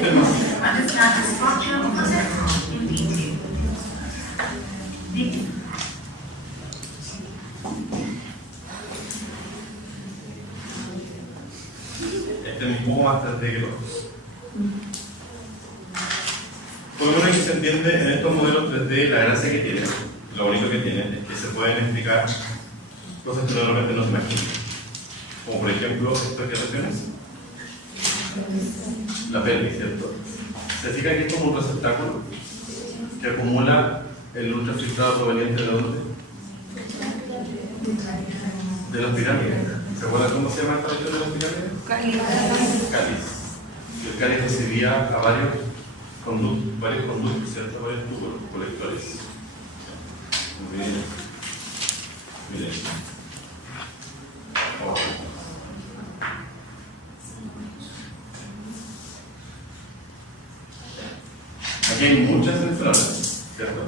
sistemas. Este es un poco más 3D que los otros. Por lo menos que se entiende en estos modelos 3D, la gracia que tienen, lo bonito que tienen, es que se pueden explicar cosas que normalmente no se imaginan. Como por ejemplo, ¿estas qué regiones? La pelvis, ¿cierto? ¿Se fijan que es como un receptáculo que acumula el ultrafiltrado proveniente de dónde? De las pirámides. ¿Se acuerdan cómo se llama esta región de las pirámides? Cáliz. Y el cáliz recibía a varios conductos, ¿cierto? Varios tubos colectores. Muy bien. Miren. Oh. Aquí hay muchas nefronas, ¿cierto?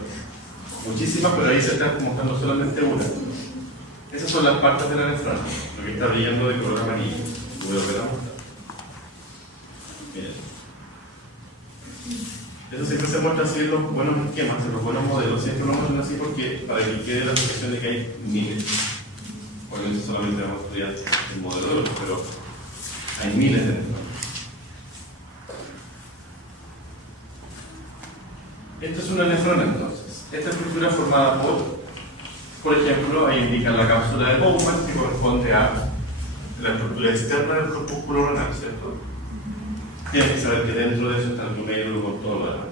Muchísimas, pero ahí se está mostrando solamente una. Esas son las partes de la nefrona, lo que está brillando de color amarillo. Voy a volver a mostrar. Miren. Eso siempre se muestra así en los buenos esquemas, en los buenos modelos. Siempre lo muestran así porque para que quede la sensación de que hay miles. Obviamente solamente vamos a estudiar el modelo de los, pero hay miles de nefronas. Esta es una nefrona entonces. Esta estructura formada por ejemplo, ahí indica la cápsula de Bowman, que corresponde a la estructura externa del corpúsculo renal, ¿cierto? Tienes que saber que dentro de eso está el glomérulo con todo lo demás.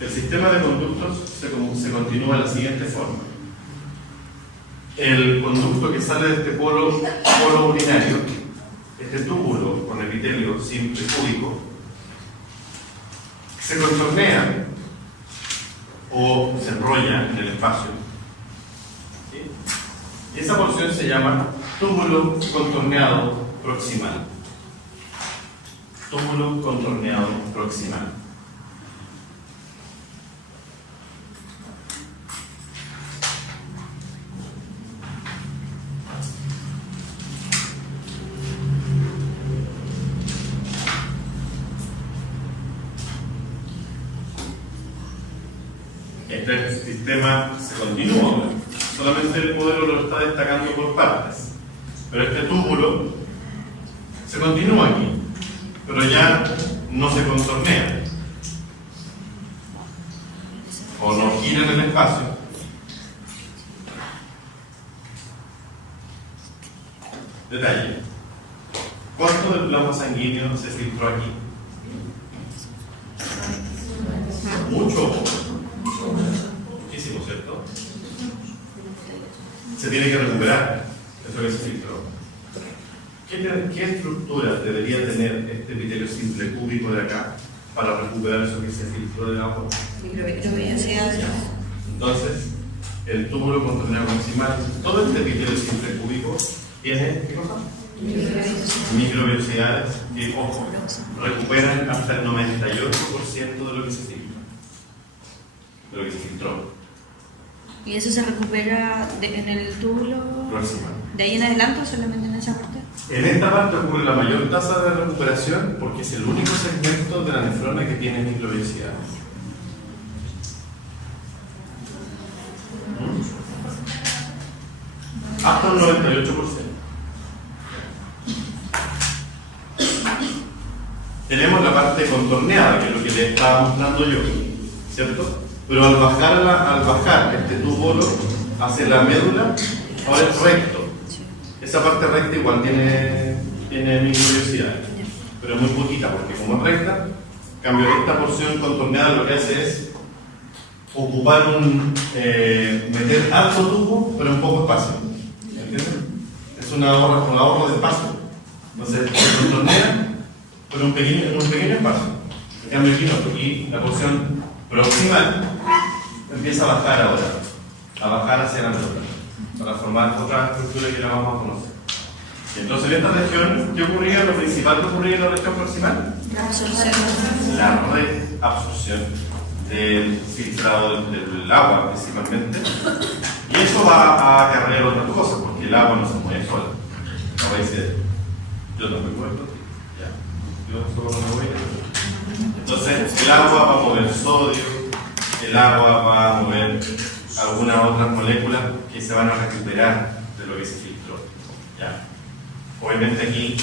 El sistema de conductos se continúa de la siguiente forma. El conducto que sale de este polo urinario, este túbulo con epitelio simple cúbico, se contornea o se enrolla en el espacio. ¿Sí? Y esa porción se llama túbulo contorneado proximal. Túbulo contorneado proximal. Este sistema se continúa, solamente el modelo lo está destacando por partes, pero este túbulo se continúa aquí, pero ya no se contornea o no gira en el espacio. Detalle: ¿cuánto del plasma sanguíneo se filtró aquí? Mucho. Muchísimo, ¿cierto? Se tiene que recuperar eso que se filtró. ¿Qué estructura debería tener este epitelio simple cúbico de acá para recuperar eso que se filtró de agua? Entonces, el túbulo contorneado proximal, todo este epitelio simple cúbico tiene, ¿qué cosa? Microvellosidades que, ojo, recuperan hasta el 98% de lo que se filtró. De lo que se filtró. ¿Y eso se recupera en el túbulo proximal? ¿De ahí en adelante o solamente en esa parte? En esta parte ocurre la mayor tasa de recuperación porque es el único segmento de la nefrona que tiene microvellosidades. Hasta un 98%. Tenemos la parte contorneada, que es lo que les estaba mostrando yo, ¿cierto? Pero al bajar este túbulo hacia la médula, ahora es recto. Esa parte recta igual tiene microvellosidades, pero muy poquita, porque como es recta, cambio esta porción contorneada lo que hace es ocupar meter alto tubo, pero en poco espacio. ¿Entienden? Es un ahorro de espacio. Entonces, se contornea, pero en un pequeño espacio. En cambio aquí la porción proximal empieza a bajar ahora, a bajar hacia la médula, para formar otra estructura que la vamos a conocer. Entonces, en esta región, ¿qué ocurría? Lo principal que ocurría en la región proximal, la reabsorción del filtrado del agua principalmente, y eso va a acarrear otras cosas, porque el agua no se mueve sola. No va a decir, yo tampoco puedo, ya, yo solo no me voy a el agua va a mover sodio, el agua va a mover algunas otras moléculas que se van a recuperar de lo que se filtró. ¿Ya? Obviamente aquí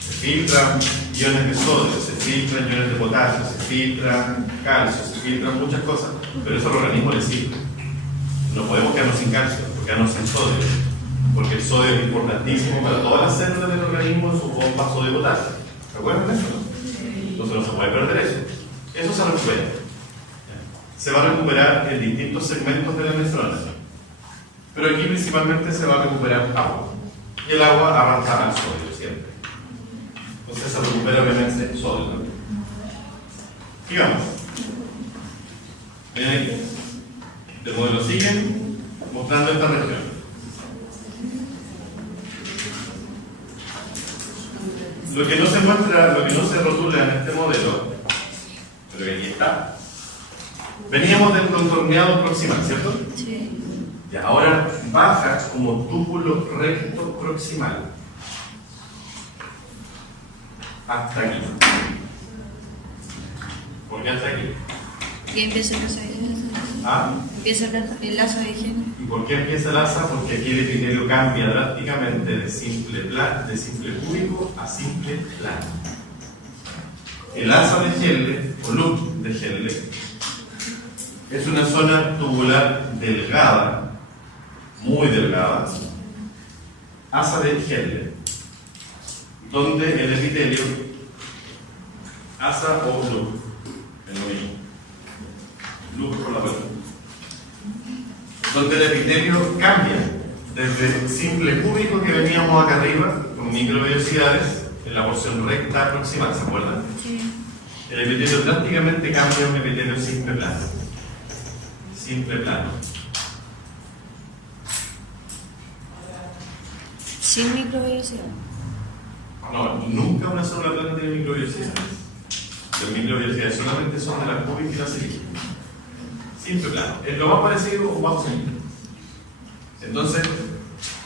se filtran iones de sodio, se filtran iones de potasio, se filtran calcio, se filtran muchas cosas, pero eso al organismo le sirve. No podemos quedarnos sin calcio, quedarnos sin sodio, porque el sodio es importantísimo para todas las células del organismo en su bomba sodio-potasio. ¿Recuerdan eso? Entonces no se puede perder eso. Eso se recupera. Se va a recuperar en distintos segmentos de la nefrona, pero aquí principalmente se va a recuperar agua. Y el agua arrastra al sodio siempre. Entonces se recupera obviamente sodio. Sigamos. Ven aquí. El modelo sigue mostrando esta región. Lo que no se muestra, lo que no se rotula en este modelo, pero que aquí está. Veníamos del contorneado proximal, ¿cierto? Sí. Y ahora baja como túbulo recto proximal. Hasta aquí. ¿Por qué hasta aquí? Y empieza el lazo de higiene. ¿Ah? Empieza el lazo de higiene. ¿Y por qué empieza el asa? Porque aquí el epitelio cambia drásticamente de simple cúbico a simple plano. El asa de Helle, o loop de Helle, es una zona tubular delgada, muy delgada, asa de Helle, donde el epitelio, asa o loop, es lo mismo, loop por la vuelta, donde el epitelio cambia desde el simple cúbico que veníamos acá arriba, con microvellosidades, en la porción recta proximal, ¿se acuerdan? Sí. El epitelio drásticamente cambia a un epitelio simple plano. Simple plano. Sin microvellosidad. No, nunca una célula plana tiene microvellosidades. Las microvellosidades solamente son de la cúbica y la cilíndrica. Simple plano. Es lo más parecido o más simple. Entonces,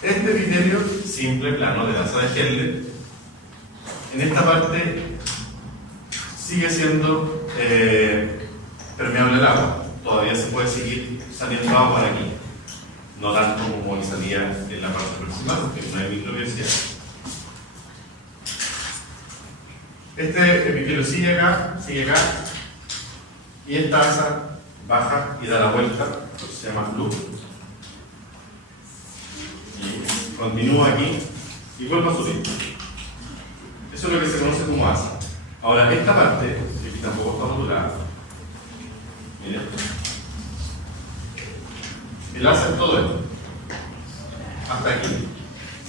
este epitelio simple plano de la asa de Helle, en esta parte sigue siendo permeable al agua. Todavía se puede seguir saliendo agua de aquí. No tanto como salía en la parte proximal, porque no hay microvellosidad. Este epitelio sigue acá, y esta asa baja y da la vuelta, lo que se llama loop. Y continúa aquí y vuelve a subir. Eso es lo que se conoce como asa. Ahora, esta parte, que aquí tampoco está rotulada, miren, el asa es todo esto, hasta aquí,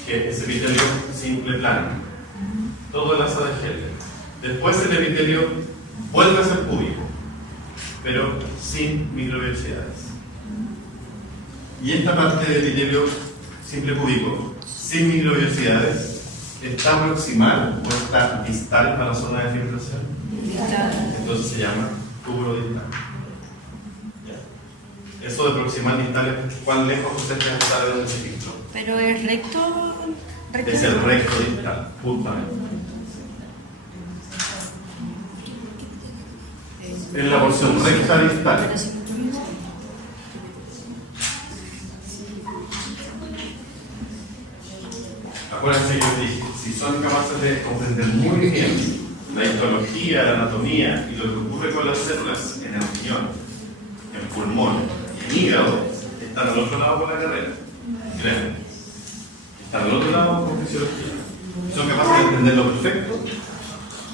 que es epitelio simple plano, todo el asa de Helle. Después el epitelio vuelve a ser cúbico, pero sin microvellosidades. Y esta parte del epitelio simple cúbico, sin microvellosidades, ¿está proximal o está distal a la zona de filtración? Distal. Entonces se llama túbulo distal. ¿Ya? Eso de proximal distal es cuán lejos usted está de donde se filtró. Pero es recto. Es el recto distal, justamente. Es la porción recta distal. Pero sin microvellosidad. Acuérdense que yo dije, si son capaces de comprender muy bien la histología, la anatomía y lo que ocurre con las células en el riñón, en el pulmón y en el hígado, están al otro lado con la carrera. Créanme. Están al otro lado con fisiología. Si son capaces de entenderlo perfecto,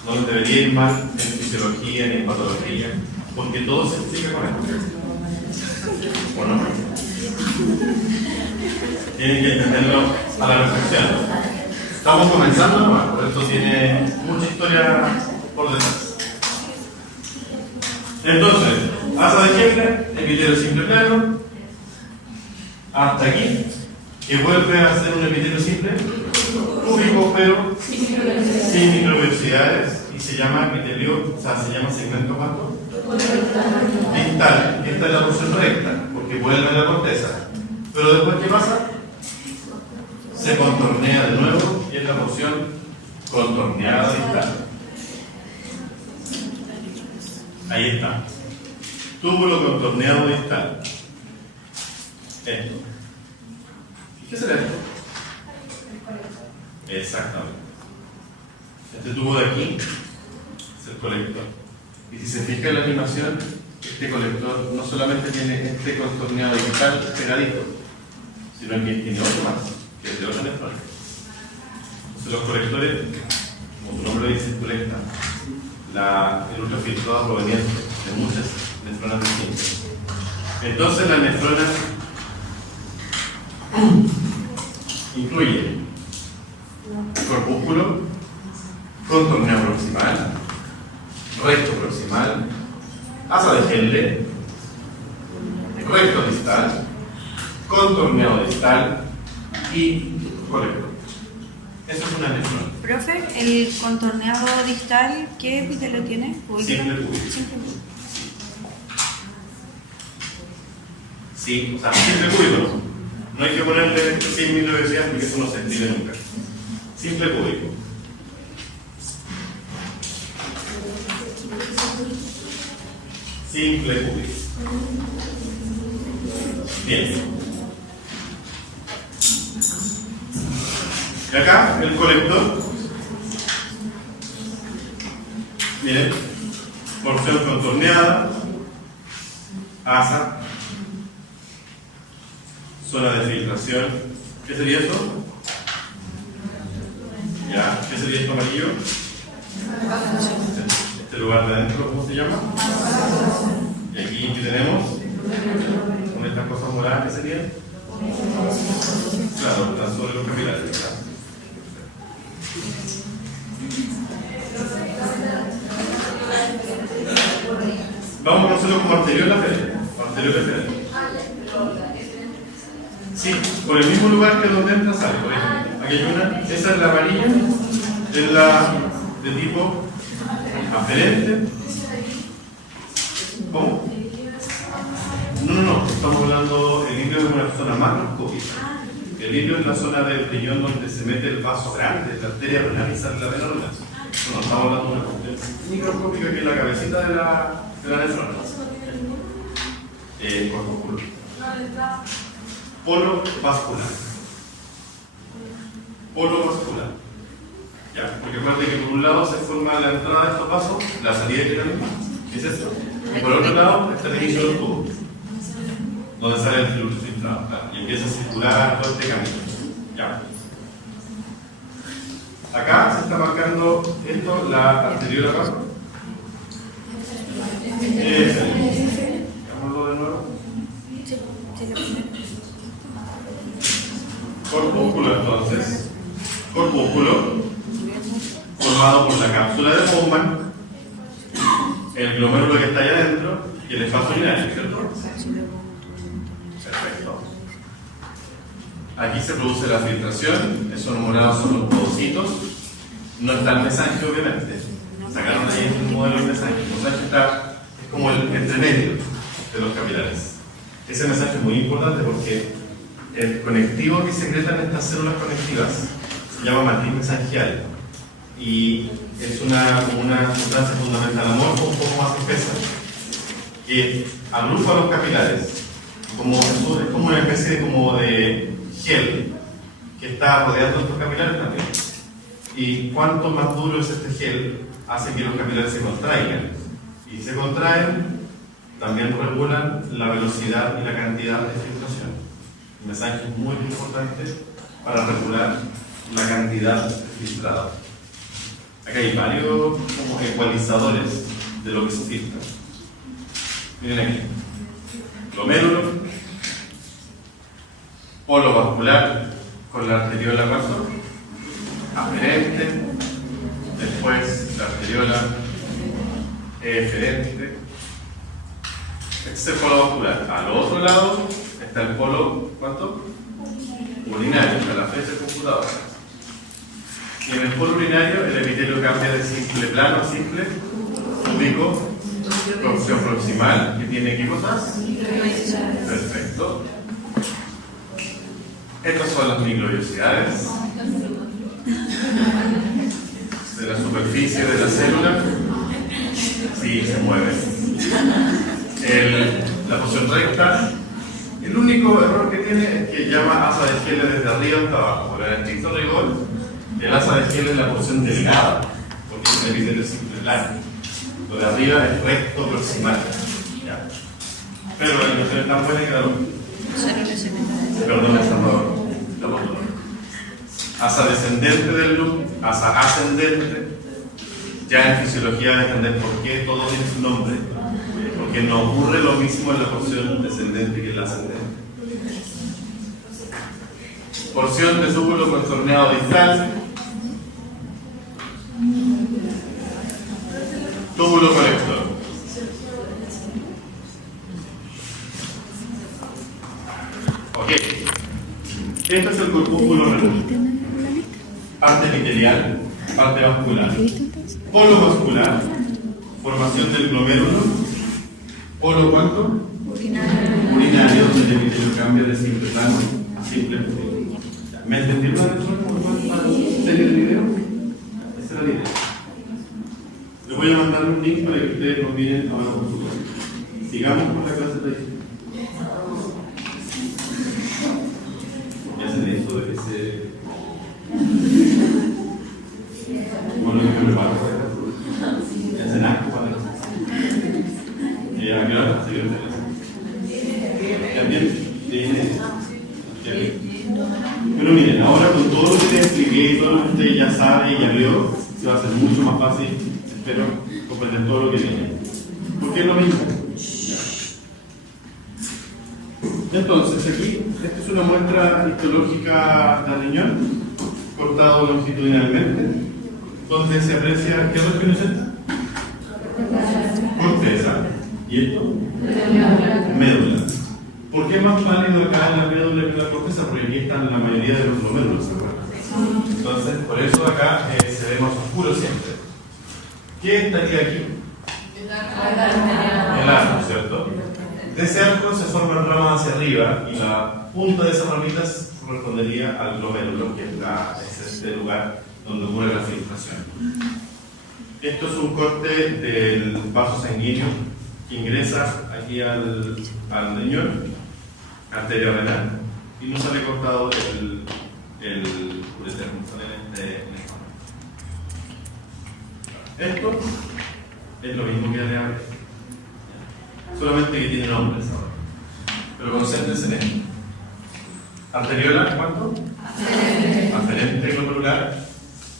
no les debería ir mal en fisiología ni en patología, porque todo se explica con esto. ¿O no? Tienen que entenderlo a la perfección. Estamos comenzando nomás, por esto tiene mucha historia por detrás. Entonces, asa de Helle, epitelio simple plano, hasta aquí, que vuelve a ser un epitelio simple, cúbico, pero sin microvellosidades, y se llama epitelio, o sea, se llama segmento cuánto? Distal. Esta es la porción recta, porque vuelve a la corteza. Pero después, ¿qué pasa? Se contornea de nuevo y es la porción contorneada distal. Ahí está. Túbulo contorneado distal. Esto. ¿Qué será esto? Exactamente. Este tubo de aquí es el colector. Y si se fija en la animación, este colector no solamente tiene este contorneado distal pegadito, sino que tiene otro más, que es de otra nefrona. Entonces los colectores, como su nombre dice, colectan el ultrafiltrado proveniente de muchas nefronas distintas. Entonces la nefrona incluye corpúsculo, contorneo proximal, recto proximal, asa de Henle, recto distal, contorneo distal y colector. Eso es una nefrona. Profe, ¿el contorneado distal qué epitelio tiene? Simple cúbico. Simple cúbico. Sí, o sea, simple cúbico. No hay que ponerle 100.000 velocidades porque eso no se entiende nunca. Simple cúbico. Simple cúbico. Bien. Y acá el colector. Miren, porción contorneada, asa, zona de filtración. ¿Qué sería eso? ¿Ya? ¿Qué sería esto amarillo? Este lugar de adentro, ¿cómo se llama? Y aquí, ¿qué tenemos? Con estas cosas moradas, ¿qué serían? Claro, están sobre los capilares, ¿verdad? Vamos a conocerlo como arteriola feral. Arteriola feral. Sí, por el mismo lugar que donde entra sale, por ejemplo. Aquí hay una, esa es la amarilla, es la de tipo aferente. ¿Cómo? No, estamos hablando, el ilio es una zona macroscópica. El ilio es la zona del riñón donde se mete el vaso grande, la arteria renal y sale la vena renal. No estamos hablando de una cuestión microscópica que es la cabecita de la nefrona. Corpúsculo. Polo vascular. Polo vascular. Ya, porque acuérdense que por un lado se forma la entrada de estos vasos, la salida de la misma. ¿Qué es esto? Y por otro lado está el inicio del tubo, donde sale el flujo filtrado, claro, y empieza a circular todo este camino. Ya. Acá se está marcando esto, la arteriola acá. Veámoslo de nuevo. Corpúsculo entonces. Corpúsculo formado por la cápsula de Bowman, el glomérulo que está ahí adentro y el espacio urinario, ¿cierto? Perfecto. Aquí se produce la filtración, esos morados son los podocitos. No está el mesangio, obviamente. Sacaron ahí un modelo de mesangio. El mesangio es como el entremedio de los capilares. Ese mesangio es muy importante porque el conectivo que secretan estas células conectivas se llama matriz mesangial y es como una sustancia fundamental amorfa un poco más espesa que agrupa los capilares. Es como una especie de gel que está rodeando estos capilares también. Y cuanto más duro es este gel, hace que los capilares se contraigan. Y si se contraen, también regulan la velocidad y la cantidad de filtración. El mensaje es muy importante para regular la cantidad de filtrado. Acá hay varios como ecualizadores de lo que se filtra. Miren aquí. Glomérulo, polo vascular con la arteriola aferente, después la arteriola eferente. Este es el polo vascular. Al otro lado está el polo, ¿cuánto? Urinario, está la flecha computada. Y en el polo urinario el epitelio cambia de simple plano a simple, cúbico, torsión proximal, que tiene ¿qué cosas? Perfecto. Estas son las microvellosidades de la superficie de la célula. Sí, se mueve. La porción recta, el único error que tiene es que llama asa de Scheele desde arriba hasta abajo. Pero en estricto rigor, el asa de Scheele es la porción delgada, porque es un epitelio simple largo. Lo de arriba es recto proximal. ¿Ya? Pero la ilustración es tan buena que da lo mismo. Perdón, esa no. Asa descendente del loop, asa ascendente. Ya en fisiología de entender por qué todo tiene su nombre. Porque no ocurre lo mismo en la porción descendente que en la ascendente. Porción de túbulo contorneado distal. Túbulo colector. Ok. Este es el corpúsculo renal. Parte epitelial, parte vascular. Polo vascular, formación del glomérulo. Polo ¿cuánto? Urinario, donde el epitelio cambia de simple plano a simple epitelio. ¿Me entendieron el video? Esa era la idea. Les voy a mandar un link para que ustedes nos miren ahora por su cuenta. Sigamos con la clase de ahí. Ya se le hizo de que se... Bueno, yo me preparo. Ya se naco para eso. ¿A qué hora? ¿También? Pero miren, ahora con todo lo que les expliqué y todo lo que usted ya sabe y ya vio, se va a hacer mucho más fácil, espero, comprender todo lo que viene. Porque es lo mismo. Entonces, aquí, esta es una muestra histológica del riñón, cortado longitudinalmente, donde se aprecia, ¿qué región es esta? Corteza. ¿Y esto? Médula. ¿Por qué es más pálido acá en la médula que en la corteza? Porque aquí están la mayoría de los glomérulos. Entonces, por eso acá se ve más oscuro siempre. ¿Qué estaría aquí? El arco, ¿cierto? De ese arco se forman ramas hacia arriba y la punta de esas ramitas correspondería al glomérulo, que es este lugar donde ocurre la filtración. Esto es un corte del vaso sanguíneo que ingresa aquí al riñón, arteria renal, y no sale cortado el ureterno, sale en esto es lo mismo que la solamente que tiene nombres ahora. Pero concéntrense en esto. Arteriola, ¿cuánto? Aferente glomerular.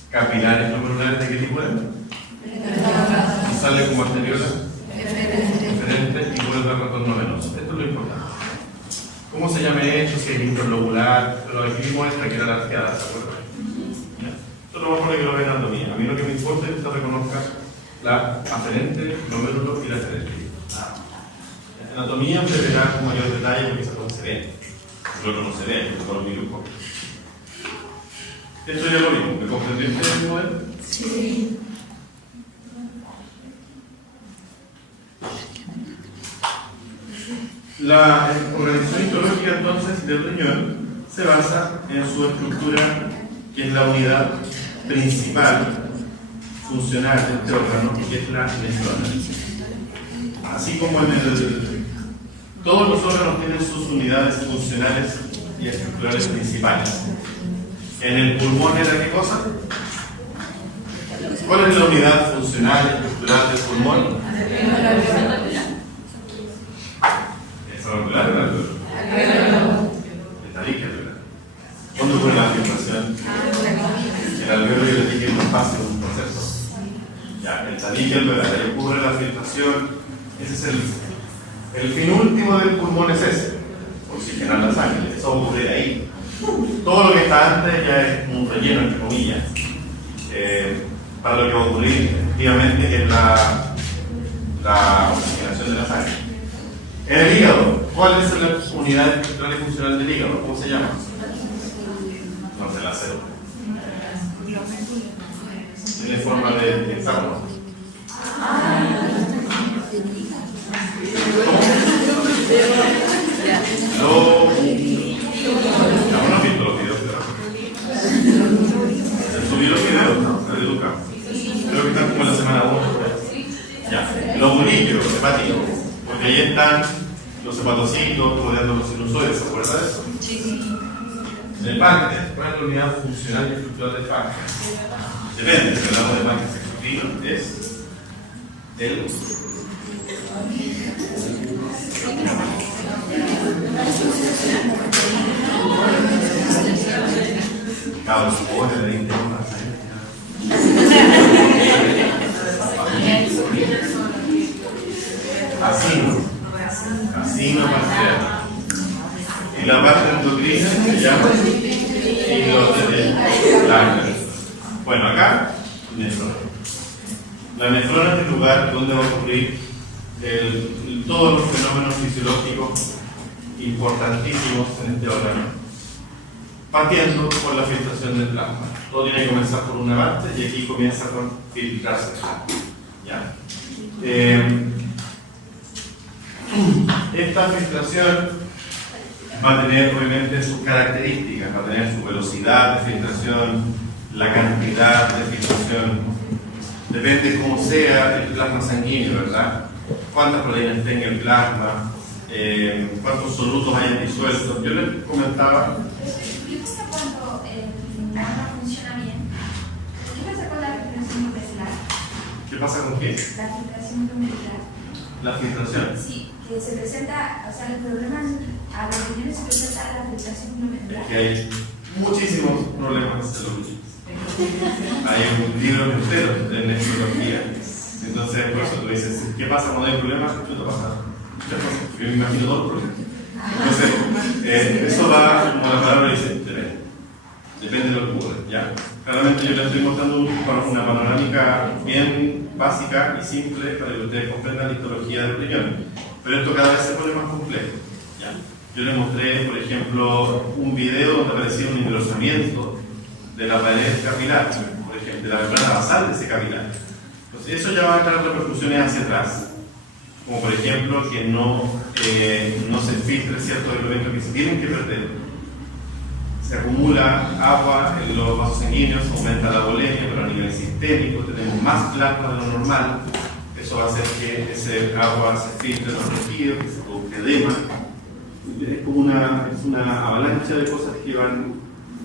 Capilares glomerulares, ¿de qué tipo es? Y sale como arteriola. Diferente y vuelve a retorno venoso. Esto es lo importante. ¿Cómo se llama esto? Si es interlobular, pero aquí muestra que era la arqueada, ¿se acuerdan? Esto lo vamos a poner que lo ve en anatomía. A mí lo que me importa es que usted reconozca la aferente, glomérulo y la aferente. En anatomía usted verá con mayor detalle porque esa cosa se ve. El otro no se ve, porque por un minuto. Esto ya lo vimos. ¿Me comprendió usted el modelo? Sí. La organización histológica entonces del riñón se basa en su estructura, que es la unidad principal funcional de este órgano, que es la nefrona. Así como todos los órganos tienen sus unidades funcionales y estructurales principales. En el pulmón era ¿qué cosa? ¿Cuál es la unidad funcional y estructural del pulmón? El tabique alveolar. ¿Cuándo ocurre la filtración? El alveolo y el tabique es más fácil un proceso. Ya, el tabique alveolar, ahí ocurre la filtración. Ese es el fin último del pulmón, es ese: oxigenar la sangre. Eso ocurre ahí. Todo lo que está antes ya es un relleno, entre comillas, para lo que va a ocurrir efectivamente es la oxigenación de la sangre. En el hígado, ¿cuál es la unidad estructural y funcional del hígado? ¿Cómo se llama? No se la sé. Tiene forma de hexágono. ¿No han visto los videos? ¿Se subieron los videos? ¿No? Se educan. Creo que están como en la semana 1. Ya. lobulillo hepático, porque ahí están los hepatocitos rodeando los sinusoides, ¿se acuerda de eso? Sí. El páncreas, ¿cuál es la unidad funcional y estructural del páncreas? Depende, si hablamos de páncreas exocrino, es el cabros, supone de 20 horas. Así no pancreático. Y la parte endocrina se llama hidroterapia. Bueno, acá, nefrona. La nefrona es el lugar donde va a ocurrir todos los fenómenos fisiológicos importantísimos en este órgano, partiendo por la filtración del plasma. Todo tiene que comenzar por una parte y aquí comienza con filtrarse. ¿Ya? Esta filtración va a tener obviamente sus características, va a tener su velocidad de filtración, la cantidad de filtración, depende cómo sea el plasma sanguíneo, ¿verdad? Cuántas proteínas tenga el plasma, cuántos solutos hayan disueltos. Yo les comentaba. ¿Qué pasa cuando el plasma funciona bien? ¿Qué pasa con la filtración glomerular? ¿Qué pasa con qué? La filtración glomerular. La filtración. Sí, que se presenta, o sea, el problema a los riñones se presenta la filtración glomerular. Es que hay muchísimos problemas celulares. Hay un libro entero de nefrología. Entonces, por eso tú dices, ¿qué pasa cuando hay problemas? ¿Qué te pasa? Yo me imagino dos problemas. Entonces, eso va, como la palabra dice, depende. Depende de lo que ocurre, ¿ya? Claramente yo les estoy mostrando una panorámica bien básica y simple para que ustedes comprendan la histología del riñón. Pero esto cada vez se pone más complejo, ¿ya? Yo les mostré, por ejemplo, un video donde aparecía un engrosamiento de la pared capilar, por ejemplo, de la membrana basal de ese capilar. Entonces, eso ya va a traer repercusiones hacia atrás, como por ejemplo que no se filtre ciertos elementos que se tienen que perder. Se acumula agua en los vasos sanguíneos, aumenta la volemia, pero a nivel sistémico tenemos más plasma de lo normal. Eso va a hacer que ese agua se filtre en los tejidos, que se produzca edema. Es como una avalancha de cosas que van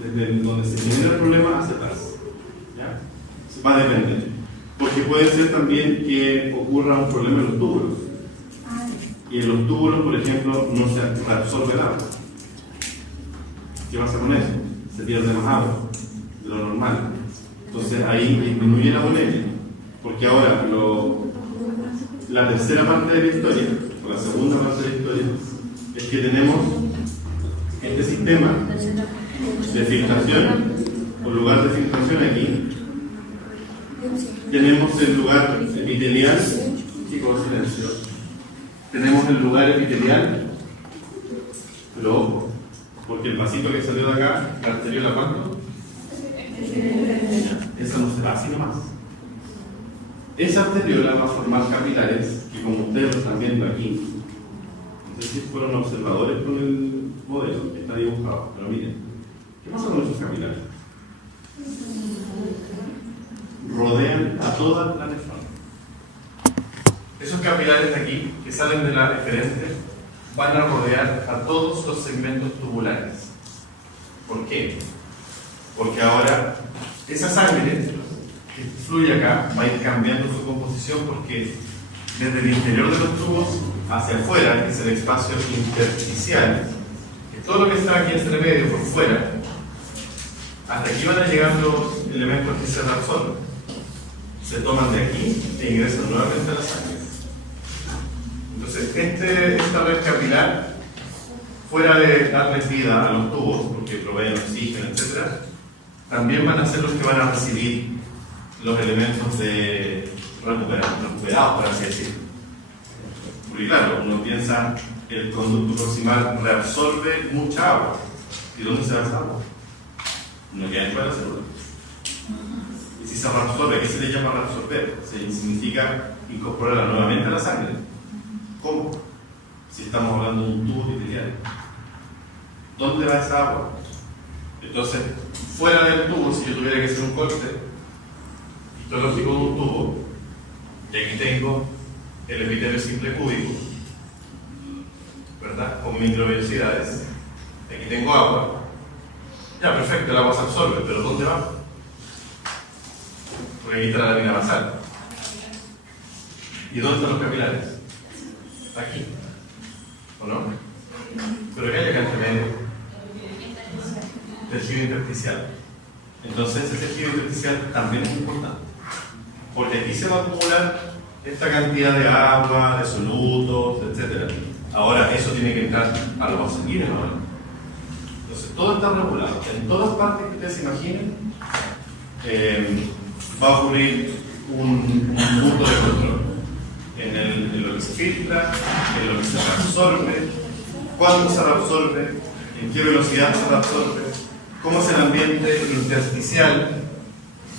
desde donde se genera el problema hacia atrás. ¿Ya? Va a depender. Porque puede ser también que ocurra un problema en los túbulos. Y en los túbulos, por ejemplo, no se reabsorbe el agua. ¿Qué pasa con eso? Se pierde más agua de lo normal. Entonces ahí disminuye la volemia. Porque ahora la tercera parte de la historia, o la segunda parte de la historia, es que tenemos este sistema de filtración, o lugar de filtración aquí. Tenemos el lugar epitelial, chicos, silencio. Tenemos el lugar epitelial, pero ojo, porque el vasito que salió de acá, la arteriola, ¿cuánto? Esa no se va así nomás. Esa arteriola va a formar capilares que, como ustedes lo están viendo aquí, no sé si fueron observadores con el modelo que está dibujado, pero miren, ¿qué pasa con esos capilares? Rodean a toda la nefrona. Esos capilares de aquí, que salen de la eferente, van a rodear a todos los segmentos tubulares. ¿Por qué? Porque ahora esa sangre que fluye acá va a ir cambiando su composición, porque desde el interior de los tubos hacia afuera, que es el espacio intersticial, que todo lo que está aquí entre medio por fuera, hasta aquí van a llegar los elementos que se reabsorben. Se toman de aquí e ingresan nuevamente a la sangre. Entonces, esta red capilar, fuera de darles vida a los tubos, porque proveen oxígeno, etc., también van a ser los que van a recibir los elementos recuperados, por así decirlo. Porque claro, uno piensa que el conducto proximal reabsorbe mucha agua. ¿Y dónde se va esa agua? No queda dentro de la célula. Y si se reabsorbe, ¿qué se le llama reabsorber? Significa incorporarla nuevamente a la sangre. ¿Cómo? Si estamos hablando de un tubo epitelial. ¿Dónde va esa agua? Entonces, fuera del tubo, si yo tuviera que hacer un corte histológico de un tubo, y aquí tengo el epitelio simple cúbico, ¿verdad? Con microvellosidades. Aquí tengo agua. Ya, perfecto, el agua se absorbe, pero ¿dónde va? Porque aquí está la lámina basal. ¿Y dónde están los capilares? Aquí. ¿O no? Pero ¿qué hay acá entre medio? Tejido intersticial. Entonces ese tejido intersticial también es importante. Porque aquí se va a acumular esta cantidad de agua, de solutos, etc. Ahora eso tiene que entrar a los vasos sanguíneos ahora. Entonces todo está regulado. En todas partes que ustedes se imaginen va a ocurrir un punto de control. En lo que se filtra, en lo que se reabsorbe, cuándo se reabsorbe, en qué velocidad se reabsorbe, cómo es el ambiente intersticial,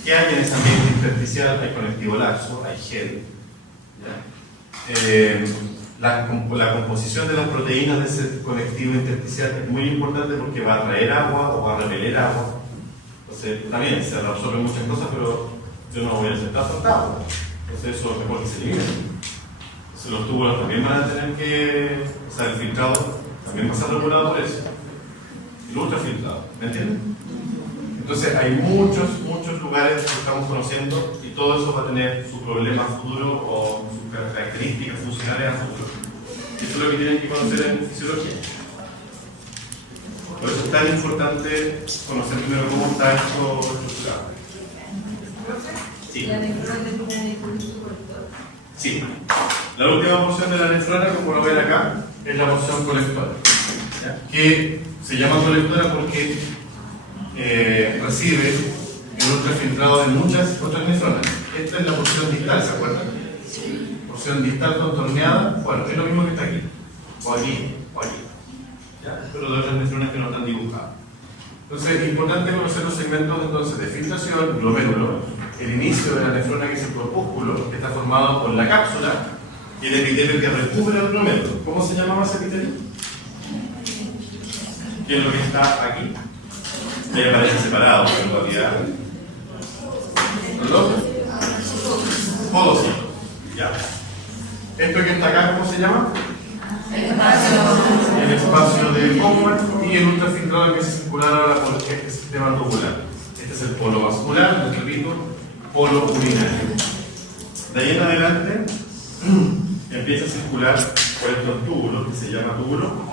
qué hay en ese ambiente intersticial, hay conectivo laxo, hay gel. La composición de las proteínas de ese conectivo intersticial es muy importante porque va a atraer agua o va a repeler agua. Entonces, también se reabsorben muchas cosas, pero yo no voy a aceptar tanta agua. Entonces, eso es mejor que se elimine. Entonces, los túbulos también van a tener que, o sea, el filtrado también va a ser regulado por eso. Y lo ultrafiltrado, ¿me entienden? Entonces, hay muchos lugares que estamos conociendo y todo eso va a tener su problema futuro o sus características funcionales a futuro. Eso es lo que tienen que conocer en fisiología. Por eso es tan importante conocer primero cómo está esto estructurado. Sí. Sí. La última porción de la nefrona, como lo ven acá, es la porción colectora, que se llama colectora porque recibe el ultrafiltrado de muchas otras nefronas. Esta es la porción distal, ¿se acuerdan? Porción distal contorneada, bueno, es lo mismo que está aquí, o aquí, ¿ya? Pero de otras nefronas que no están dibujadas. Entonces es importante conocer los segmentos entonces de filtración, glomérulo, el inicio de la nefrona que es el corpúsculo, que está formado por la cápsula, y el epitelio que recubre el glomérulo. ¿Cómo se llamaba ese epitelio? ¿Qué es lo que está aquí? Ahí aparece separado, en realidad. ¿Los podocitos. Ya. ¿Esto que está acá, cómo se llama? El espacio de Bowman y el ultrafiltrado que se circular ahora por este sistema tubular. Este es el polo vascular, repito, polo urinario. De ahí en adelante empieza a circular por estos túbulos, que se llama túbulo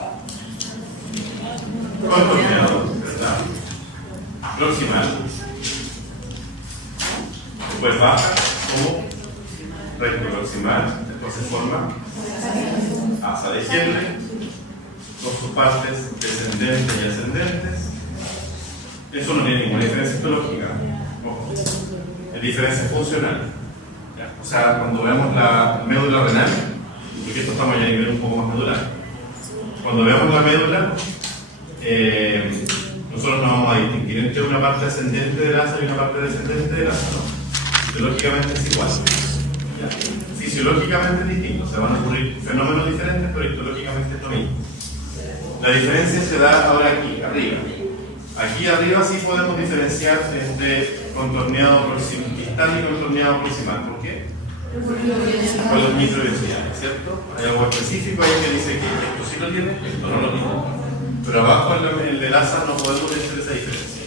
contorneado, ¿verdad? Proximal. Después baja como recto proximal, después se forma asa de Henle, con sus partes descendentes y ascendentes. Eso no tiene ninguna diferencia histológica, ojo, es diferencia funcional. ¿Ya? O sea, cuando vemos la médula renal, porque esto estamos ya a nivel un poco más medular, cuando vemos la médula, nosotros nos vamos a distinguir entre una parte ascendente del asa y una parte descendente del asa, ¿no? Histológicamente es igual. ¿Ya? Fisiológicamente es distinto, o sea, van a ocurrir fenómenos diferentes, pero histológicamente es lo mismo. La diferencia se da ahora aquí, arriba. Aquí arriba sí podemos diferenciar entre contorneado distal y contorneado proximal. ¿Por qué? Por las microvellosidades, ¿cierto? Hay algo específico ahí que dice que esto sí lo tiene, esto no lo tiene. Pero abajo en el del asa no podemos hacer esa diferencia.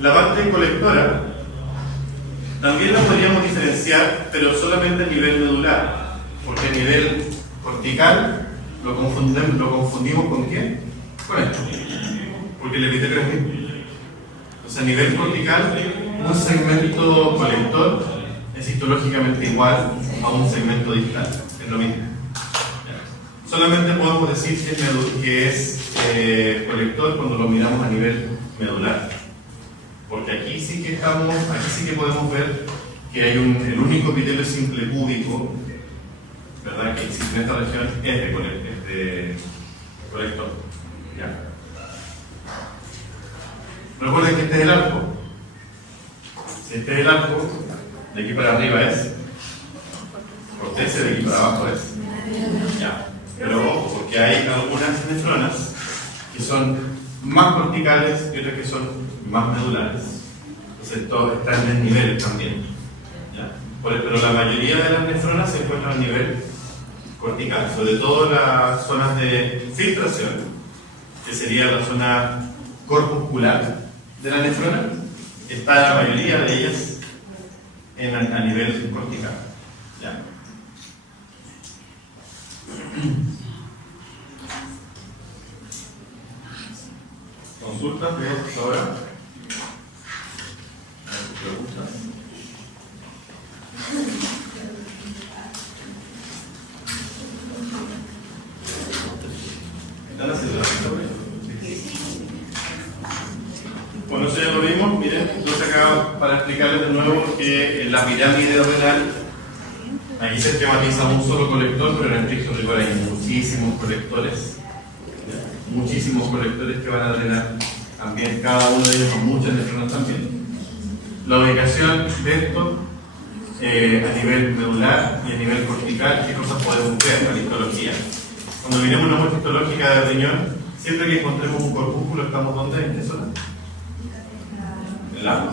La parte colectora también la podríamos diferenciar, pero solamente a nivel medular, porque a nivel cortical lo confundimos con ¿qué? Con esto, porque el epitelio es mismo. Entonces a nivel cortical, un segmento colector es histológicamente igual a un segmento distal, es lo mismo. Solamente podemos decir que es colector cuando lo miramos a nivel medular, porque aquí sí que podemos ver que hay el único epitelio simple cúbico, ¿verdad?, que existe en esta región es de colector. ¿Ya? Recuerden que este es el arco. Si este es el arco, de aquí para arriba es corteza, de aquí para abajo es. ¿Ya? Pero ojo, porque hay algunas nefronas que son más corticales y otras que son más medulares. Entonces todo está en desniveles también. ¿Ya? Pero la mayoría de las nefronas se encuentran al nivel cortical, sobre todo las zonas de filtración, que sería la zona corpuscular de la nefrona, está la mayoría de ellas a nivel cortical. ¿Ya? Consultas de hasta ahora. Preguntas. ¿Están haciendo la? Bueno, eso ya lo vimos. Miren, entonces acá para explicarles de nuevo que en la pirámide renal aquí se esquematiza un solo colector, pero en el estricto rigor hay muchísimos colectores. Muchísimos colectores que van a drenar también, cada uno de ellos con muchas nefronas también. La ubicación de esto a nivel medular y a nivel cortical, ¿qué cosas podemos ver? La histología. Cuando miremos una muestra histológica de riñón, siempre que encontremos un corpúsculo, ¿estamos dónde? ¿En qué zona? En la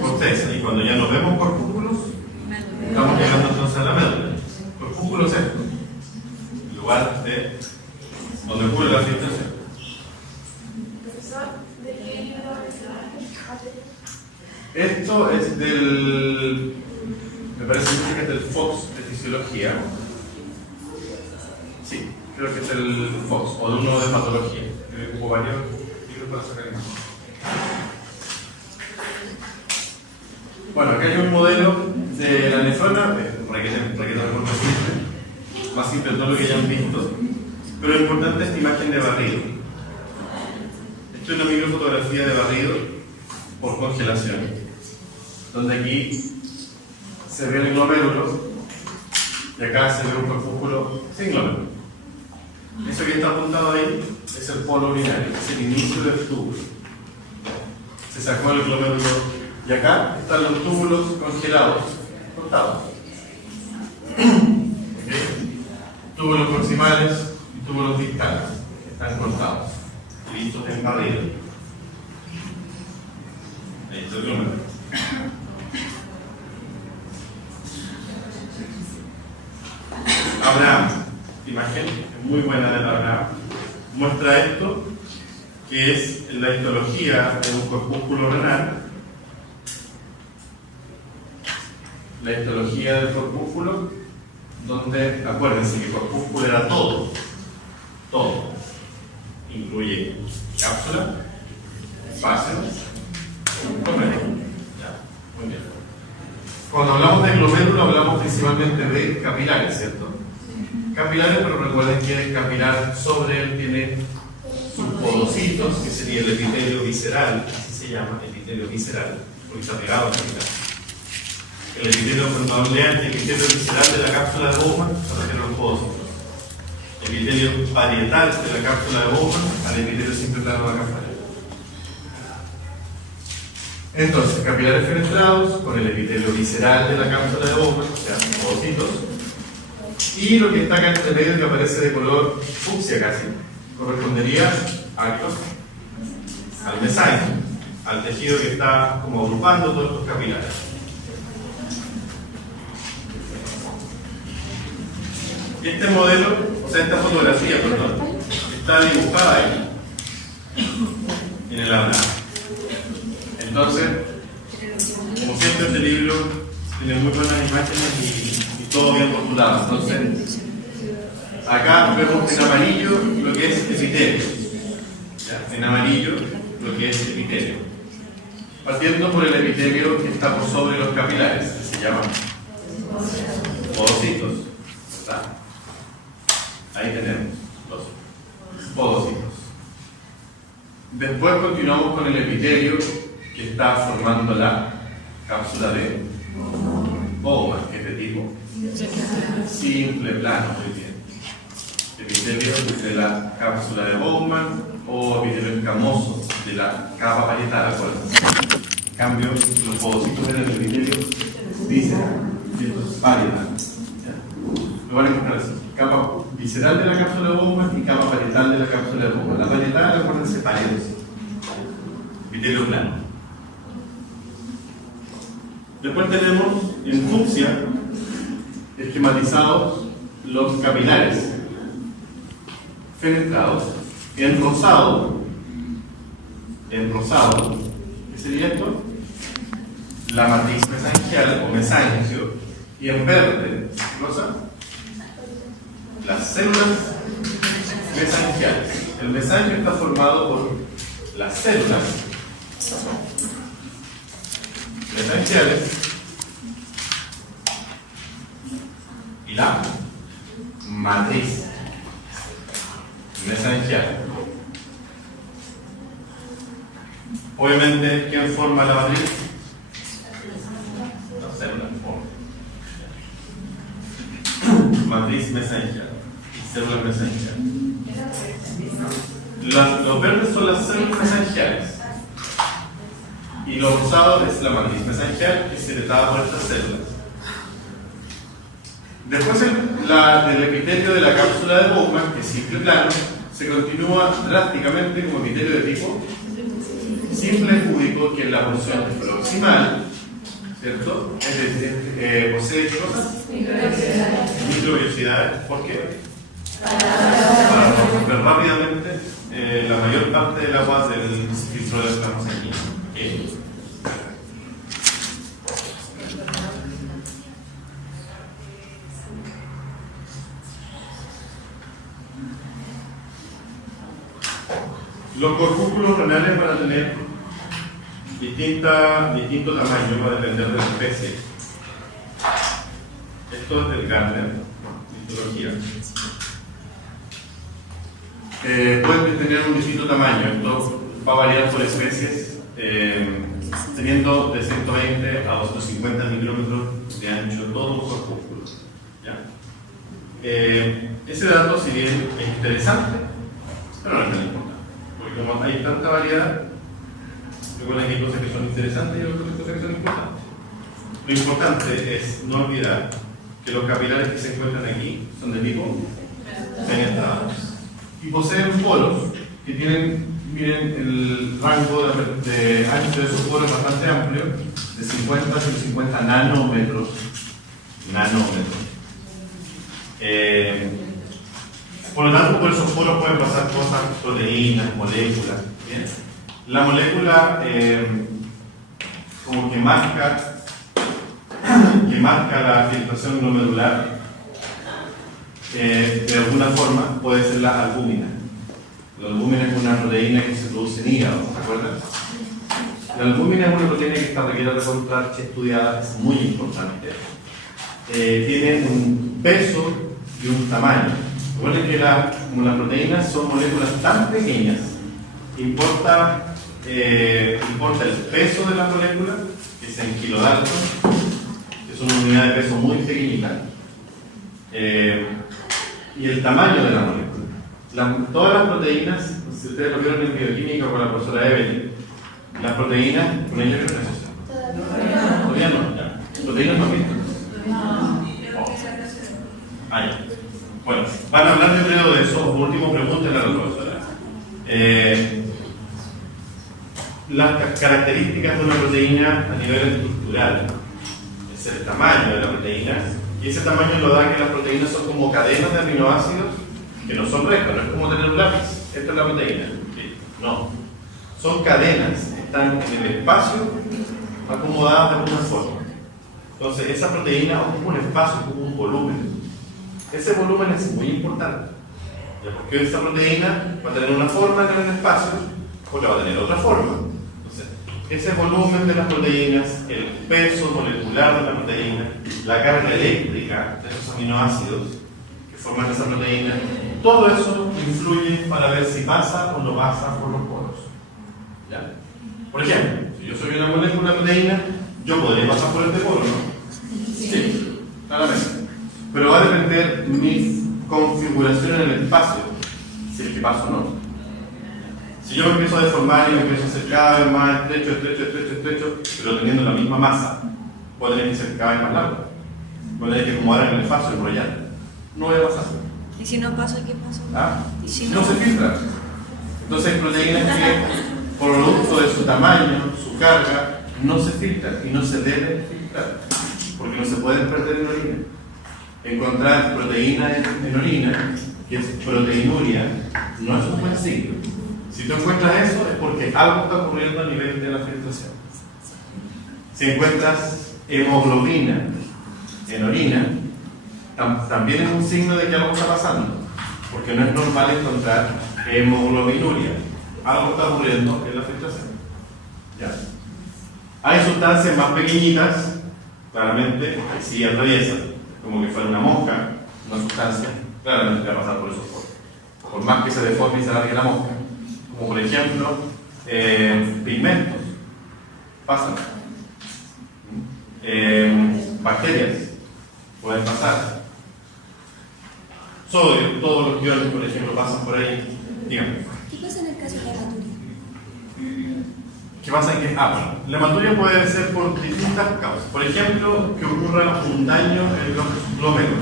corteza. Y cuando ya no vemos corpúsculos, estamos llegando entonces a la médula. Corpúsculo es esto, el lugar de donde ocurre la filtración. Esto es del, me parece que es del Fox de fisiología. Sí, creo que es el Fox, o de uno de patología. Hubo varios libros para sacar imagen. Bueno, acá hay un modelo de la nefrona, más simple de todo lo que ya han visto, pero lo importante es esta imagen de barrido. Esto es una microfotografía de barrido por congelación, donde aquí se ve el glomérulo y acá se ve un corpúsculo sin glomérulo. Eso que está apuntado ahí es el polo urinario, es el inicio del túbulo. Se sacó el glomérulo y acá están los túbulos congelados, cortados. ¿Okay? Túbulos proximales y túbulos distales están cortados, listos en barrido. Ahí está el glomérulo. Abraham, imagen muy buena de Abraham, muestra esto, que es la histología de un corpúsculo renal. La histología del corpúsculo, donde, acuérdense que el corpúsculo era todo, incluye cápsula, espacio, glomérulo. Ya, muy bien. Cuando hablamos de glomérulo hablamos principalmente de capilares, ¿cierto? Capilares, pero recuerden que el capilar sobre él tiene sus podocitos, que sería el epitelio visceral, así se llama, epitelio visceral, porque está pegado al capilar. El epitelio frontal, el epitelio visceral de la cápsula de Bowman se refiere a los podocitos. El epitelio parietal de la cápsula de Bowman al epitelio simple plano de la cápsula. Entonces, capilares fenestrados con el epitelio visceral de la cápsula de Bowman, o sea, podocitos. Y lo que está acá entre medio, que aparece de color fucsia casi, correspondería al mesanquio, al tejido que está como agrupando todos estos capilares. Este modelo, o sea, esta fotografía, perdón, está dibujada ahí, en el Abraham. Entonces, como siempre, este libro tiene muy buenas imágenes y todo bien postulado. Entonces, acá vemos en amarillo lo que es epitelio. ¿Ya? En amarillo lo que es epitelio. Partiendo por el epitelio que está por sobre los capilares, que se llaman podocitos. ¿Está? Ahí tenemos los podocitos. Después continuamos con el epitelio que está formando la cápsula de Bowman, que es de tipo simple plano, muy bien. Epitelio de la cápsula de Bowman o epitelio escamoso de la capa parietal, acuérdense. En cambio, los podocitos eran el epitelio visceral, y esto es parietal. Lo van a encontrar así: capa visceral de la cápsula de Bowman y capa parietal de la cápsula de Bowman. La parietal, acuérdense, paredes. Epitelio plano. Después tenemos en fucsia, es que esquematizados los capilares fenestrados. En rosado, ¿qué sería esto? La matriz mesangial o mesangio, y en verde, rosa, las células mesangiales. El mesangio está formado por las células mesangiales y la matriz mesangial. Obviamente, ¿quién forma la matriz? La célula forma. Matriz mesangial y célula mesangial. Los verdes son las células mesangiales y lo rosado es la matriz mesangial que es secretada por estas células. Después el epitelio de la cápsula de Bowman, que es simple plano, se continúa drásticamente como epitelio de tipo simple cúbico, que es la porción proximal, ¿cierto? Es decir, posee ¿qué cosas? Microvellosidades. ¿Por qué? Para romper rápidamente la mayor parte del agua del filtro de la sanguínea. Los corpúsculos renales van a tener distinto tamaño, va a depender de la especie. Esto es del Gardner, histología. Pueden tener un distinto tamaño, esto va a variar por especies, teniendo de 120 a 250 micrómetros de ancho todos los corpúsculos. ¿Ya? Ese dato, si bien es interesante, pero no es tan importante. Como hay tanta variedad, recuerden que hay cosas que son interesantes y otras cosas que son importantes. Lo importante es no olvidar que los capilares que se encuentran aquí son de tipo fenestrados y poseen poros que tienen, miren, el rango de ancho de sus poros es bastante amplio, de 50 a 150 nanómetros. Por lo tanto, por esos poros pueden pasar cosas, proteínas, moléculas. ¿Bien? La molécula como que marca la filtración glomerular de alguna forma puede ser la albúmina. La albúmina es una proteína que se produce en hígado, ¿se acuerdan? La albúmina es una proteína que está requerida de control, estudiada, es muy importante. Tiene un peso y un tamaño. Recuerden que como las proteínas son moléculas tan pequeñas, importa el peso de la molécula, que es en kilodalton, que es una unidad de peso muy pequeñita, y el tamaño de la molécula. Todas las proteínas, si ustedes lo vieron en bioquímica con la profesora Evelyn, las proteínas, ¿con ella qué es eso? Todavía no, ya. ¿Proteínas no han visto? Ya. Bueno, van a hablar primero de eso. Por último, pregúntenle a la profesora. Las características de una proteína a nivel estructural es el tamaño de la proteína, y ese tamaño lo da que las proteínas son como cadenas de aminoácidos que no son rectas, no es como tener un lápiz. Esta es la proteína. ¿Sí? No, son cadenas, están en el espacio acomodadas de alguna forma. Entonces, esa proteína ocupa un espacio, ocupa un volumen. Ese volumen es muy importante, ¿ya? Porque esa proteína va a tener una forma en el espacio, otra va a tener otra forma. Entonces, ese volumen de las proteínas, el peso molecular de la proteína, la carga eléctrica de esos aminoácidos que forman esa proteína, todo eso influye para ver si pasa o no pasa por los poros. ¿Ya? Por ejemplo, si yo soy una molécula de proteína, yo podría pasar por este poro, ¿no? Sí, claramente. Pero va a depender mi configuración en el espacio, si es que paso o no. Si yo me empiezo a deformar y me empiezo a hacer cada vez más estrecho, pero teniendo la misma masa, voy a tener que ser cada vez más largo. Voy a tener que acomodar en el espacio, enrollar. No voy a pasar. ¿Y si no pasa, qué pasa? ¿Ah? ¿Y si no se filtra. Entonces hay proteínas que, por producto de su tamaño, su carga, no se filtran y no se deben filtrar, porque no se pueden perder en la orina. encontrar proteína en orina, que es proteinuria, no es un buen signo. Si tú encuentras eso, es porque algo está ocurriendo a nivel de la filtración. Si encuentras hemoglobina en orina, también es un signo de que algo está pasando, porque no es normal encontrar hemoglobinuria. Algo está ocurriendo en la filtración. ¿Ya? Hay sustancias más pequeñitas, claramente, que sí atraviesan, como que fuera una mosca, una sustancia, claramente va a pasar por esos poros. Por más que se deforme y se alargue la mosca. Como por ejemplo, pigmentos, pasan. Bacterias, pueden pasar. Sodio, todos los iones, por ejemplo, pasan por ahí. Dígame. ¿Qué pasa en el caso de la hematuria? ¿Qué pasa en qué? Bueno, la hematuria puede ser por distintas causas. Por ejemplo, que ocurra un daño en los glomérulos.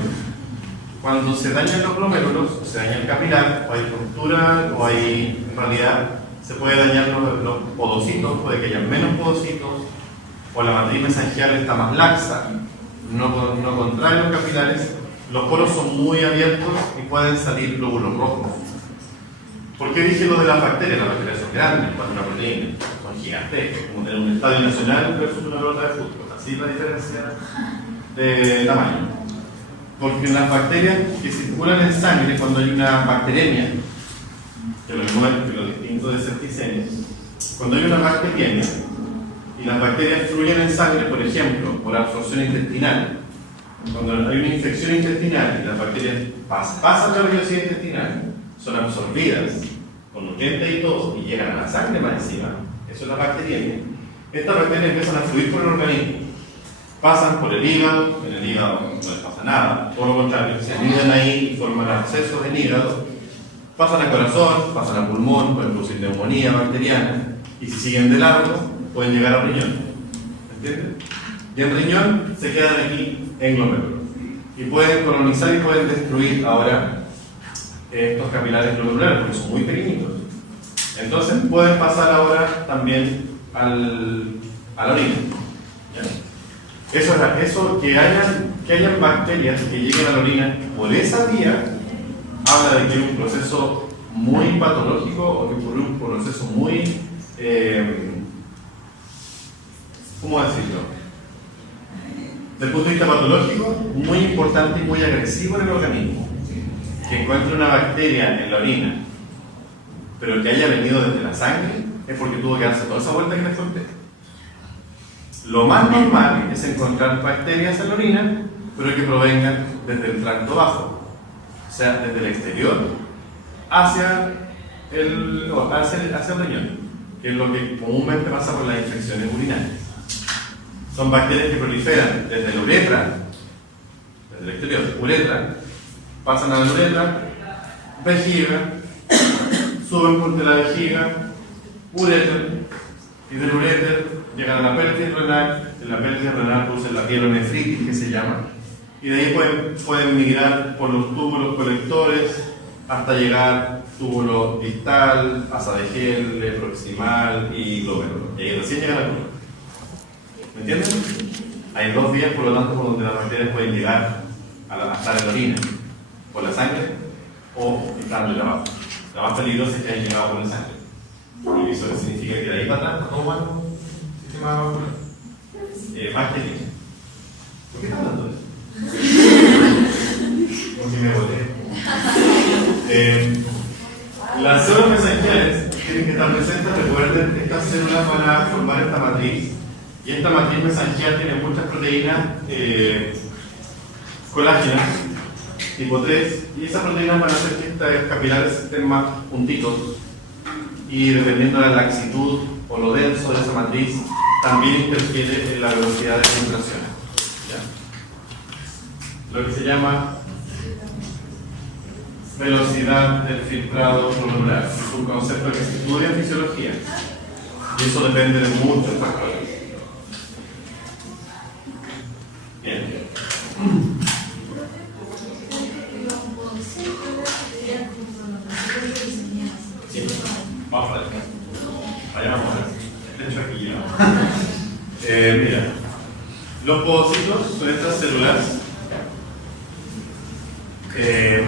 Cuando se dañan los glomérulos, se daña el capilar, o hay ruptura, o hay, en realidad, se puede dañar los podocitos, puede que haya menos podocitos, o la matriz mesangial está más laxa, no contrae los capilares, los poros son muy abiertos y pueden salir glóbulos rojos. ¿Por qué dije lo de las bacterias? Las bacterias son grandes, para una proteína, son gigantescas, como tener un estadio nacional versus una pelota de fútbol, así es la diferencia de tamaño. Porque las bacterias que circulan en sangre, cuando hay una bacteremia, que lo mismo es que lo distinto de septicemia, cuando hay una bacteremia y las bacterias fluyen en sangre, por ejemplo, por absorción intestinal, cuando hay una infección intestinal y las bacterias pasan la velocidad intestinal, son absorbidas con nutrientes y todo, y llegan a la sangre más encima, eso es la bacteriemia. Estas bacterias empiezan a fluir por el organismo. Pasan por el hígado, en el hígado no les pasa nada, todo lo contrario, se anidan ahí y forman abscesos en hígado, pasan al corazón, pasan al pulmón, pueden producir neumonía bacteriana, y si siguen de largo, pueden llegar al riñón. ¿Entiendes? Y el riñón se quedan aquí en glomérulos. Y pueden colonizar y pueden destruir ahora estos capilares glomerulares, porque son muy pequeñitos. Entonces pueden pasar ahora también a la orina. ¿Ya? Eso que hayan bacterias que lleguen a la orina por esa vía, habla de que hay un proceso muy patológico o que ocurrió un proceso muy, ¿cómo decirlo? Desde el punto de vista patológico, muy importante y muy agresivo en el organismo. Que encuentre una bacteria en la orina, pero que haya venido desde la sangre, es porque tuvo que darse toda esa vuelta que les conté. Lo más normal es encontrar bacterias en la orina, pero que provengan desde el tracto bajo, o sea, desde el exterior hacia el riñón, que es lo que comúnmente pasa con las infecciones urinarias. Son bacterias que proliferan desde la uretra, desde el exterior, uretra, pasan a la uretra, vejiga, suben por de la vejiga, uretra, y del uréter llegan a la pelvis renal, en la pelvis renal producen la pielonefritis, que se llama, y de ahí pueden migrar por los túbulos colectores hasta llegar túbulo distal, asa de gel, proximal y glomérulo. Y ahí recién llega la glomérulo. ¿Me entienden? Hay dos vías, por lo tanto, por donde las bacterias pueden llegar a estar en la orina, por la sangre o entrando en la abajo. La más peligrosa es que hayan llegado por la sangre. Y eso significa que de ahí para atrás está todo mal, sistema vascular. Más que libre. ¿Por qué está hablando de eso? Porque me boté. Las células mesangiales tienen que estar presentes. Recuerden, estas células van a formar esta matriz. Y esta matriz mesangial tiene muchas proteínas colágenas tipo 3. Y esas proteínas van a hacer que estos capilares estén más juntitos. Y dependiendo de la laxitud o lo denso de esa matriz, también interfiere en la velocidad de filtración. ¿Ya? Lo que se llama velocidad del filtrado glomerular. Es un concepto que se estudia en fisiología. Y eso depende de muchos factores. Bien. Sí. Vamos a ver. Allá vamos a ver. De hecho, aquí ya. Mira. Los podocitos son estas células que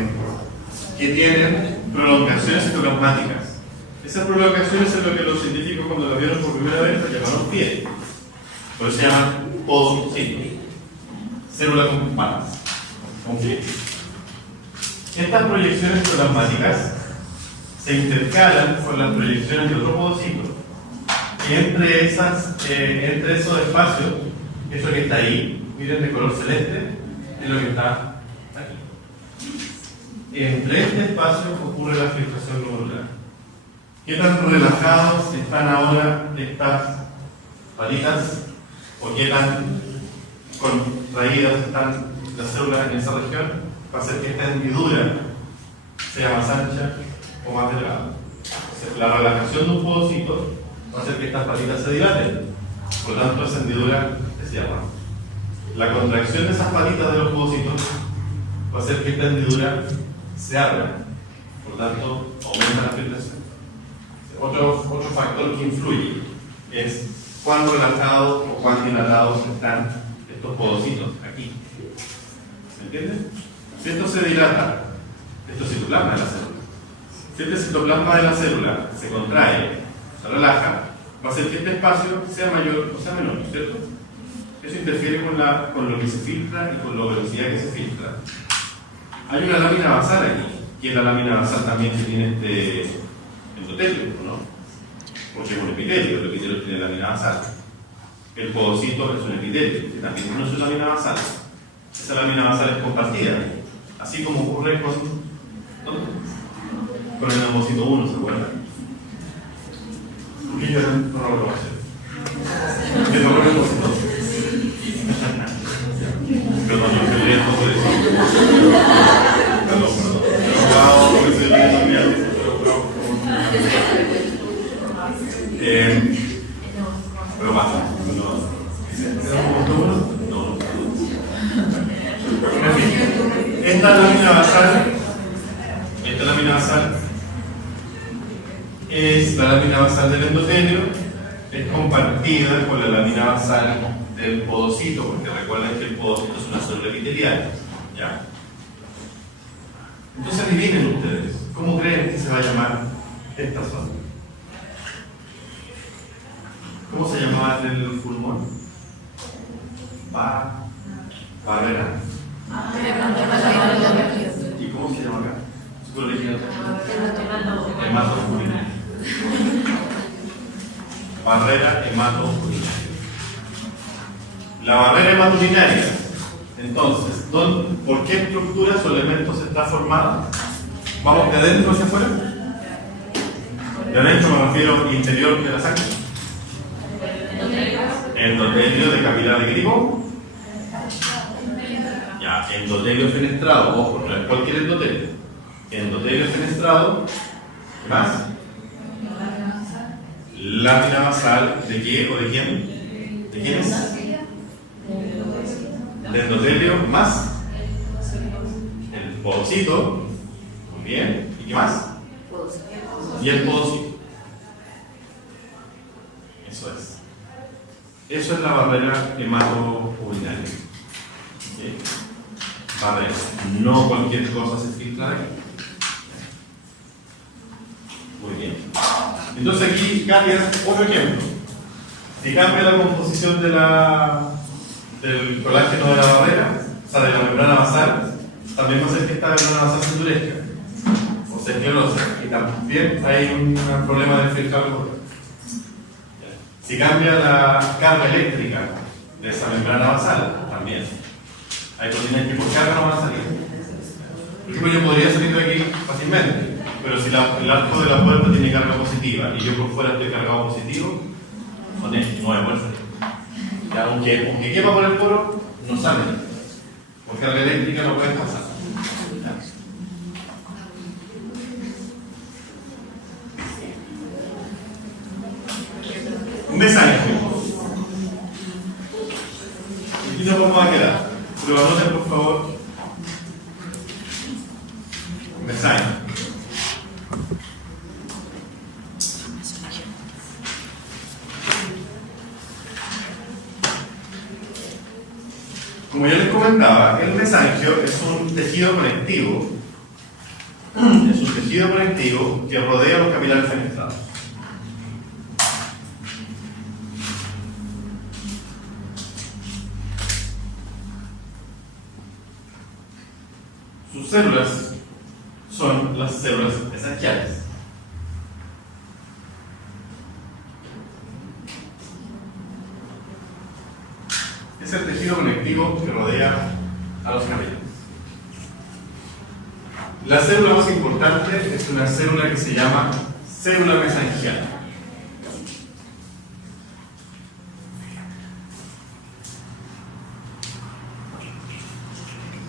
tienen prolongaciones citoplasmáticas. Esas prolongaciones es lo que los científicos cuando las vieron por primera vez las llamaron pie. Por eso se llaman podocitos. Célula con patas, con pie. Estas proyecciones citoplasmáticas se intercalan con las proyecciones de otro podocito. Y entre esos espacios, eso que está ahí, miren de color celeste, es lo que está aquí. Entre este espacio ocurre la filtración glomerular. ¿Qué tan relajados están ahora estas patitas? ¿O qué tan contraídas están las células en esa región? Va a hacer que esta hendidura sea más ancha o más delgada. O sea, la relajación de un podocito va a hacer que estas patitas se dilaten. Por lo tanto, esa hendidura se llama. La contracción de esas patitas de los podocitos va a hacer que esta hendidura se abra. Por lo tanto, aumenta la filtración. Otro factor que influye es cuán relajados o cuán dilatados están estos podocitos aquí. ¿Se entiende? Si esto se dilata, esto es citoplasma de la célula. Si este citoplasma de la célula se contrae, se relaja, va a hacer que este espacio sea mayor o sea menor, ¿cierto? Eso interfiere con lo que se filtra y con la velocidad que se filtra. Hay una lámina basal aquí, que es la lámina basal también que tiene este endotelio, ¿no? Porque es un epitelio, el epitelio tiene lámina basal. El podocito es un epitelio, que también tiene su lámina basal. Esa lámina basal es compartida, así como ocurre con el neumocito 1, ¿se acuerdan? Porque yo no lo voy a hacer. ¿Qué no lo voy a hacer? Perdón, yo estoy leyendo por eso. Perdón. Pero estoy leyendo bien. Pero pasa. No. En fin, esta lámina basal es la lámina basal del endotelio, es compartida con la lámina basal del podocito, porque recuerden que el podocito es una célula epitelial. ¿Ya? Entonces adivinen ustedes, ¿cómo creen que se va a llamar esta zona? ¿Cómo se llamaba el pulmón? Barrera. ¿Y cómo se llama acá? Hemato-urinaria. Barrera hemato-urinaria. La barrera hemato-urinaria, entonces, ¿por qué estructuras o elementos está formada? ¿Vamos de adentro hacia afuera? De adentro me refiero interior de la sangre. Endotelio de capilar de qué tipo? Ya, endotelio fenestrado, ojo, no es cualquier endotelio. Endotelio fenestrado, ¿qué más? Lámina basal, ¿de qué o de quién? ¿De quién es? De endotelio más el podocito, muy bien, ¿y qué más? Y el podocito. Eso es la barrera hemato-urinaria. ¿Sí? Barrera. No cualquier cosa se filtra de aquí. Muy bien. Entonces aquí cambia otro ejemplo. Si cambia la composición del colágeno de la barrera, o sea, de la membrana basal, también va a ser que esta membrana basal se endurezca o se esclerosa, y también hay un problema de filtrado. Si cambia la carga eléctrica de esa membrana basal, también hay proteínas que por carga no van a salir. Por ejemplo, yo podría salir de aquí fácilmente, pero si el arco de la puerta tiene carga positiva y yo por fuera estoy cargado positivo, con esto no voy a poder salir. Ya, aunque quepa por el poro, no sale. Por carga eléctrica no puede pasar. Un mensaje. Aquí nos vamos a quedar. Lo anoten, por favor. Mensaje. Como ya les comentaba, el mesangio es un tejido conectivo. Es un tejido conectivo que rodea los capilares fenestrados. Sus células son las células mesangiales. Es el tejido conectivo que rodea a los capilares. La célula más importante es una célula que se llama célula mesangial.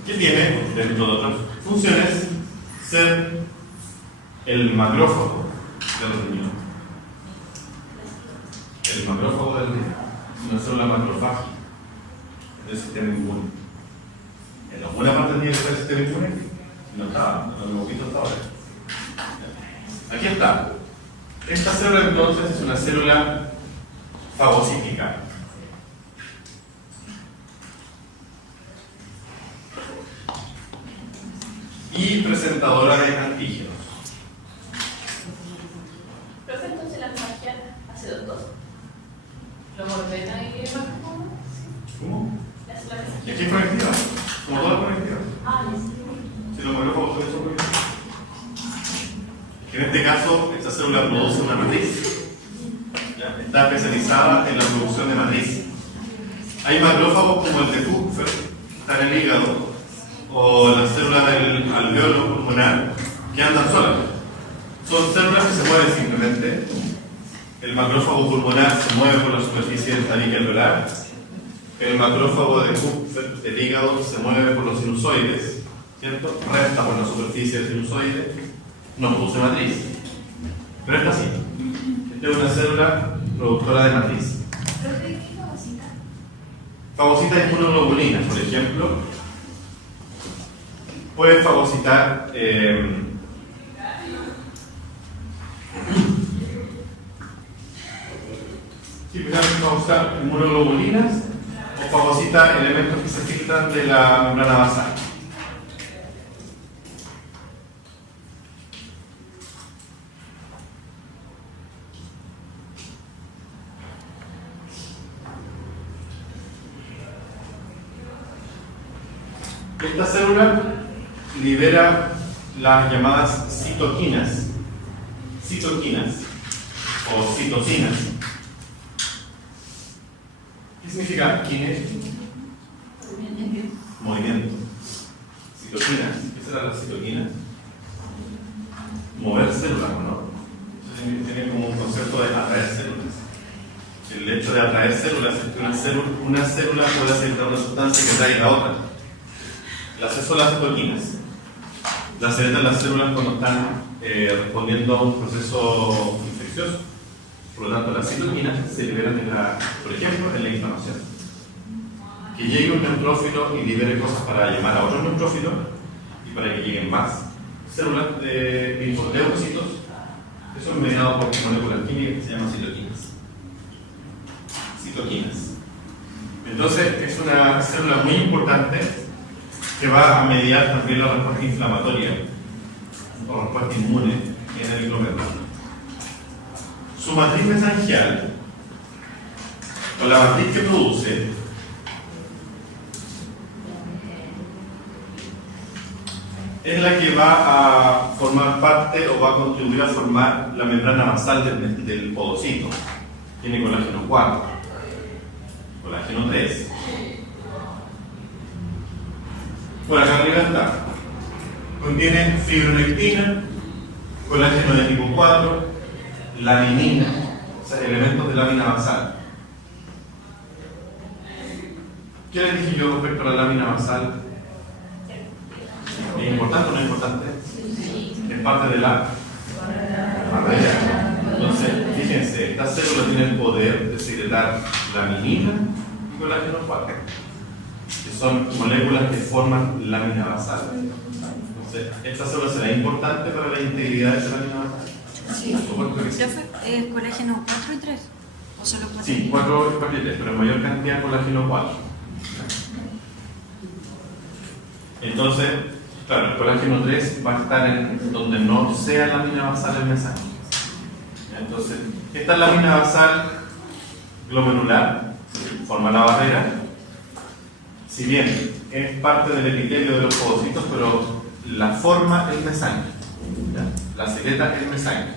Que tiene, dentro de otras funciones, ser el macrófago del riñón. El macrófago del riñón es una célula macrofágica del sistema inmune. En alguna parte tiene que ser el sistema inmune. No estaba, no lo hemos visto hasta ahora. Aquí está. Esta célula entonces es una célula fagocítica. Y presentadora de antígenos. Profe, entonces la magia hace dos cosas. Lo mordena y el macrófago. ¿Cómo? Las células. Y aquí es conectiva, como todas conectivas. Ah, sí. Si los macrófagos son conectivos. En este caso, esta célula produce una matriz. ¿Ya? Está especializada en la producción de matriz. Hay macrófagos como el de Kupfer, que está en el hígado, o las células del alveolo pulmonar, que andan solas. Son células que se mueven simplemente. El macrófago pulmonar se mueve por la superficie del tabique alveolar. El macrófago de Kupfer del hígado se mueve por los sinusoides, ¿cierto? Resta por la superficie del sinusoide, no produce matriz. Pero esta sí. Esta es una célula productora de matriz. ¿Profe, qué es fagocita? Fagocita inmunoglobulinas, por ejemplo. Puede fagocitar típicamente fagocita inmunoglobulinas o fagocita elementos que se filtran de la membrana basal. Esta célula libera las llamadas citoquinas o citocinas. ¿Qué significa kine? Movimiento. Citoquinas. ¿Qué será la citoquina? Mover células, ¿no? Tiene como un concepto de atraer células. El hecho de atraer células es que una célula puede secretar una sustancia que traiga a otra. Las son las citoquinas. Las secretan las células cuando están respondiendo a un proceso infeccioso. Por lo tanto, las citoquinas se liberan por ejemplo, en la inflamación. Que llegue un neutrófilo y libere cosas para llamar a otro neutrófilo y para que lleguen más células de linfocitos. Eso es mediado por moléculas químicas que se llaman citoquinas. Entonces, es una célula muy importante que va a mediar también la respuesta inflamatoria o respuesta inmune en el glomérulo. Su matriz mesangial, o la matriz que produce, es la que va a formar parte o va a contribuir a formar la membrana basal del podocito. Tiene colágeno 4, colágeno 3. Por acá arriba está. Contiene fibronectina, colágeno de tipo 4, laminina, o sea, elementos de lámina basal. ¿Qué les dije yo respecto a la lámina basal? ¿Es importante o no es importante? Es parte de la barrera. Entonces, fíjense, esta célula tiene el poder de secretar laminina y colágeno 4, que son moléculas que forman lámina basal. Entonces, esta célula será importante para la integridad de esa lámina basal. Sí. Por supuesto que sí. ¿Es colágeno 4 y 3? ¿O solo 4? Sí, 4 y 3, pero en mayor cantidad colágeno 4. Entonces, claro, el colágeno 3 va a estar en donde no sea lámina basal el mesanquio. Entonces, esta lámina basal glomerular forma la barrera. Si bien es parte del epitelio de los podocitos, pero la forma es mesanquio. La secreta es mesanquio.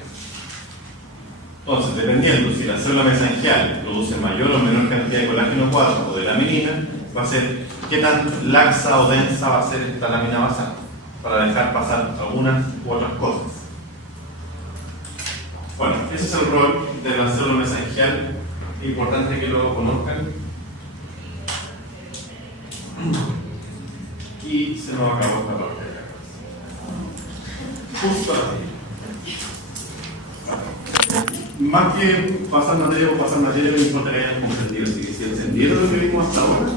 Entonces, dependiendo si la célula mesangial produce mayor o menor cantidad de colágeno 4 o de laminina, va a ser qué tan laxa o densa va a ser esta lámina basal, para dejar pasar algunas u otras cosas. Bueno, ese es el rol de la célula mesangial. Es importante que lo conozcan. Y se nos acabó esta parte. Justo así. Más que pasar materia por pasar materia, me importa que hayan comprendido. Si entendieron lo que vimos hasta ahora,